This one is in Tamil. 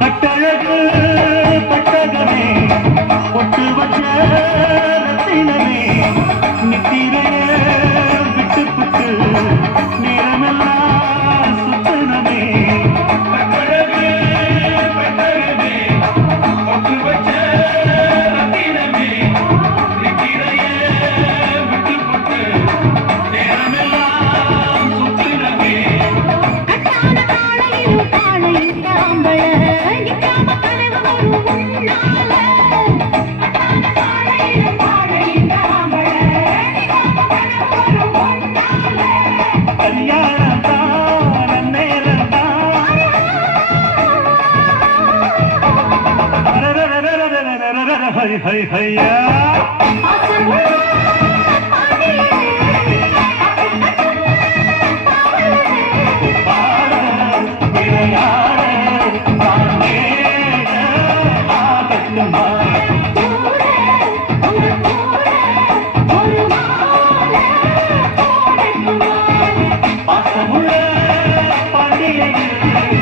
கட்டழகு பட்டகமே பொட்டு வச்ச ரத்தினமே நித்திரைய விட்டு புட்டு நேரமெல்லாம் சுத்தனமே கட்டழகு பட்டகமே பொட்டு வச்ச ரத்தினமே நித்திரைய விட்டு புட்டு நேரமெல்லாம் சுத்தனமே கட்டான காளையில் காளையில் தாம்பழ நிக்காம கனவு வரும் உன்னால கட்டான காளையில் காளையில் தாம்பழ நிக்காம கனவு வரும் உன்னால கல்யாணம் தான் நேரம் தான் ஹை ஹை ஹையா ஆசையுள்ள பாண்டியே பாட விளையாட தானேட ஆகட்டுமா கூட உங்க கூட ஒரு மாலை போடட்டுமா பாசமுள்ள பாண்டியையில்